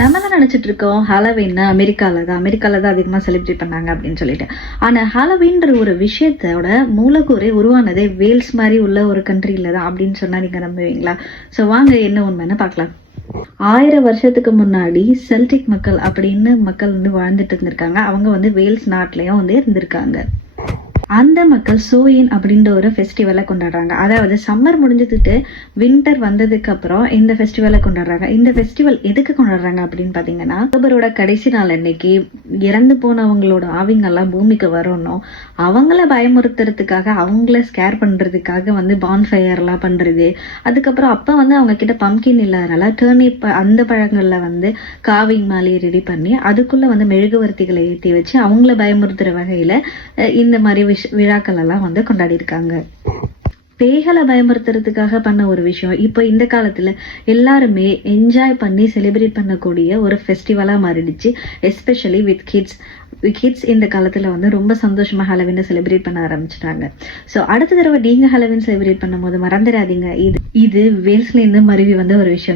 நம்ம தான் நினைச்சிட்டு இருக்கோம் ஹாலோவீன் அமெரிக்கால தான் அதிகமா செலிப்ரேட் பண்ணாங்க அப்படின்னு சொல்லிட்டு. ஆனா ஹாலோவீன்ற ஒரு விஷயத்தோட மூலக்கூறே உருவானதே வேல்ஸ் மாதிரி உள்ள ஒரு கண்ட்ரில தான் அப்படின்னு சொன்னா நீங்க நம்புவீங்களா? ஸோ வாங்க என்ன உண்மைன்னு பார்க்கலாம். 1000 வருஷத்துக்கு முன்னாடி செல்டிக் மக்கள் அப்படின்னு மக்கள் வந்து வாழ்ந்துட்டு இருந்திருக்காங்க. அவங்க வந்து வேல்ஸ் நாட்டிலயும் வந்து இருந்திருக்காங்க. அந்த மக்கள் சோயின் அப்படின்ற ஒரு ஃபெஸ்டிவலை கொண்டாடுறாங்க. அதாவது சம்மர் முடிஞ்சதுட்டு வின்டர் வந்ததுக்கு அப்புறம் இந்த ஃபெஸ்டிவலை கொண்டாடுறாங்க. இந்த ஃபெஸ்டிவல் எதுக்கு கொண்டாடுறாங்க அப்படின்னு பாத்தீங்கன்னா, அக்டோபரோட கடைசி நாள் அன்னைக்கு இறந்து போனவங்களோட ஆவிங்கெல்லாம் பூமிக்கு வரணும், அவங்கள பயமுறுத்துறதுக்காக, அவங்கள ஸ்கேர் பண்றதுக்காக வந்து பான்ஃபயர் எல்லாம் பண்றது. அதுக்கப்புறம் அப்ப வந்து அவங்க கிட்ட பம்கின் இல்லாதனால டர்னிப் அந்த பழங்கள்ல வந்து காவிங் மாலையை ரெடி பண்ணி அதுக்குள்ள வந்து மெழுகுவர்த்திகளை ஏற்றி வச்சு அவங்கள பயமுறுத்துற வகையில இந்த மாதிரி விழாக்கள் எல்லாம் வந்து கொண்டாடி இருக்காங்க. பேய்களை பயமுறுத்துறதுக்காக பண்ண ஒரு விஷயம் இப்போ இந்த காலத்துல எல்லாருமே என்ஜாய் பண்ணி செலிப்ரேட் பண்ணக்கூடிய ஒரு ஃபெஸ்டிவலா மாறிடுச்சு. எஸ்பெஷலி வித் கிட்ஸ் இந்த காலத்துல வந்து ரொம்ப சந்தோஷமா ஹாலோவீனை செலிப்ரேட் பண்ண ஆரம்பிச்சிட்டாங்க. ஸோ அடுத்த தடவை நீங்க ஹாலோவீன் செலிப்ரேட் பண்ணும்போது மறந்துடாதீங்க, இது வேல்ஸ்ல இருந்து மருவி வந்த ஒரு விஷயம்.